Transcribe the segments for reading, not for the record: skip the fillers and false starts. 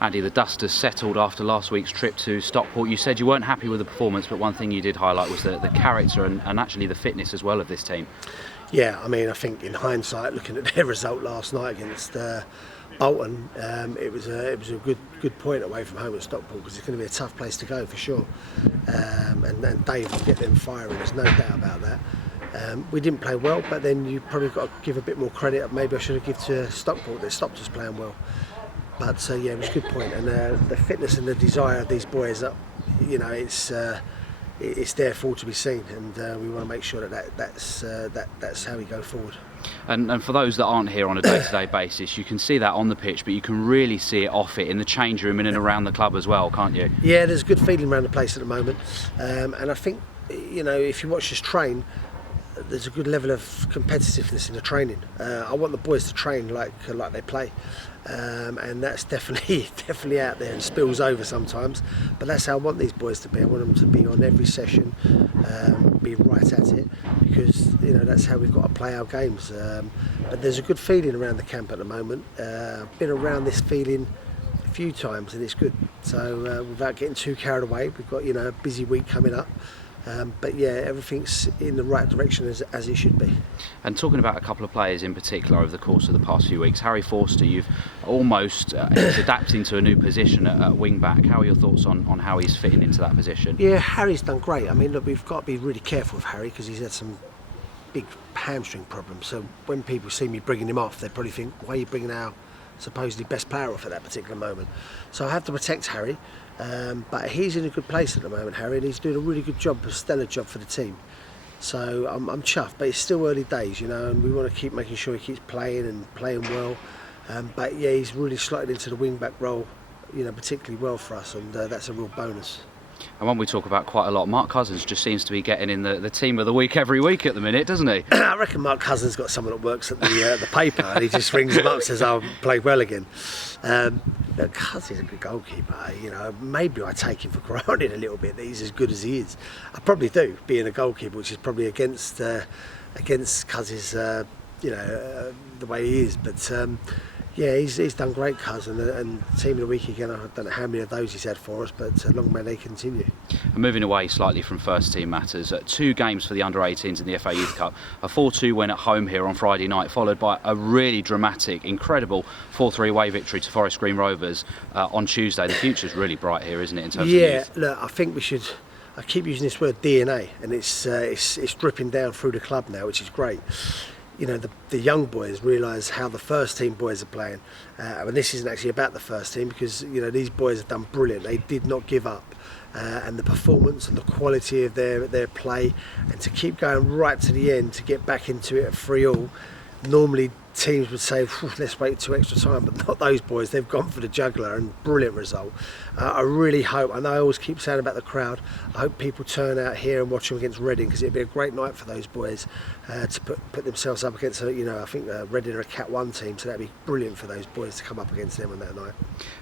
Andy, the dust has settled after last week's trip to Stockport. You said you weren't happy with the performance, but one thing you did highlight was the character and actually the fitness as well of this team. Yeah, I mean, I think in hindsight, looking at their result last night against Bolton, it was a good point away from home at Stockport, because it's going to be a tough place to go for sure. And Dave will get them firing, there's no doubt about that. We didn't play well, but then you probably got to give a bit more credit. Maybe I should have given to Stockport. They stopped us playing well. But yeah, it was a good point, and the fitness and the desire of these boys, it's there for all to be seen, and we want to make sure that's how we go forward. And for those that aren't here on a day-to-day basis, you can see that on the pitch, but you can really see it off it in the change room and in around the club as well, can't you? Yeah, there's a good feeling around the place at the moment, and I think, if you watch us train, there's a good level of competitiveness in the training. I want the boys to train like they play, and that's definitely out there and spills over sometimes. But that's how I want these boys to be. I want them to be on every session, be right at it, because that's how we've got to play our games. But there's a good feeling around the camp at the moment. I've been around this feeling a few times, and it's good. So without getting too carried away, we've got a busy week coming up. But yeah, everything's in the right direction as it should be. And talking about a couple of players in particular over the course of the past few weeks, Harry Forster, you've almost he's adapting to a new position at wing back. How are your thoughts on how he's fitting into that position? Yeah, Harry's done great. I mean, look, we've got to be really careful with Harry, because he's had some big hamstring problems. So when people see me bringing him off, they probably think, why are you bringing our supposedly best player off at that particular moment? So I have to protect Harry. But he's in a good place at the moment, Harry, and he's doing a really good job, a stellar job for the team. So I'm chuffed, but it's still early days, and we want to keep making sure he keeps playing and playing well. But yeah, he's really slotted into the wing-back role, particularly well for us, and that's a real bonus. And one we talk about quite a lot, Mark Cousins just seems to be getting in the team of the week every week at the minute, doesn't he? I reckon Mark Cousins got someone that works at the paper, and he just rings him up and says, "I'll play well again." Cousins is a good goalkeeper. Maybe I take him for granted a little bit that he's as good as he is. I probably do, being a goalkeeper, which is probably against Cousins, the way he is. But yeah, he's done great, Cousin, and team of the week again. I don't know how many of those he's had for us, but long may they continue. And moving away slightly from first team matters, 2 games for the under-18s in the FA Youth Cup, a 4-2 win at home here on Friday night, followed by a really dramatic, incredible 4-3 away victory to Forest Green Rovers on Tuesday. The future's really bright here, isn't it, in terms of youth? Look, I think we should. I keep using this word DNA, and it's dripping down through the club now, which is great. The young boys realise how the first team boys are playing, and this isn't actually about the first team, because these boys have done brilliant. They did not give up, and the performance and the quality of their play, and to keep going right to the end to get back into it at 3-3. Normally teams would say, let's wait 2 extra time, but not those boys. They've gone for the jugular, and brilliant result. I really hope, and I always keep saying about the crowd, I hope people turn out here and watch them against Reading, because it'd be a great night for those boys to put themselves up against, I think Reading are a Cat 1 team, so that'd be brilliant for those boys to come up against them on that night.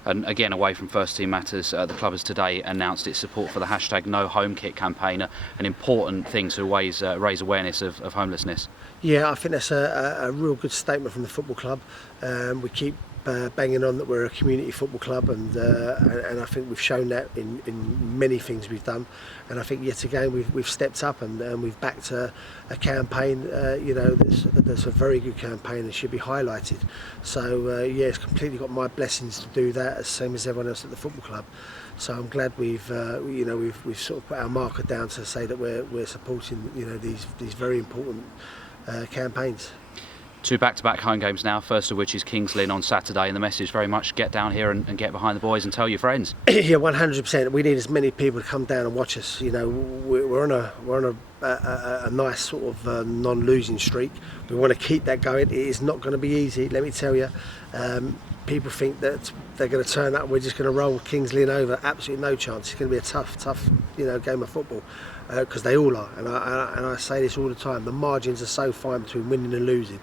And again, away from first team matters, the club has today announced its support for the #NoHomeKit campaign, an important thing to raise awareness of homelessness. Yeah, I think that's a real good statement from the football club. We keep banging on that we're a community football club, and I think we've shown that in many things we've done. And I think yet again we've stepped up and we've backed a campaign. That's a very good campaign and should be highlighted. So yeah, it's completely got my blessings to do that, as same as everyone else at the football club. So I'm glad we've sort of put our marker down to say that we're supporting these very important campaigns. 2 back-to-back home games now, first of which is Lynn on Saturday, and the message very much get down here and get behind the boys and tell your friends. Yeah, 100%. We need as many people to come down and watch us. We're on a nice sort of non-losing streak. We want to keep that going. It is not going to be easy, let me tell you. People think that they're going to turn up and we're just going to roll Lynn over. Absolutely no chance. It's going to be a tough game of football, because they all are. And I say this all the time. The margins are so fine between winning and losing.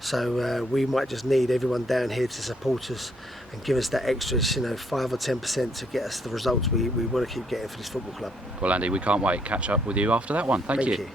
So we might just need everyone down here to support us and give us that extra, 5 or 10% to get us the results we want to keep getting for this football club. Well, Andy, we can't wait. Catch up with you after that one. Thank you.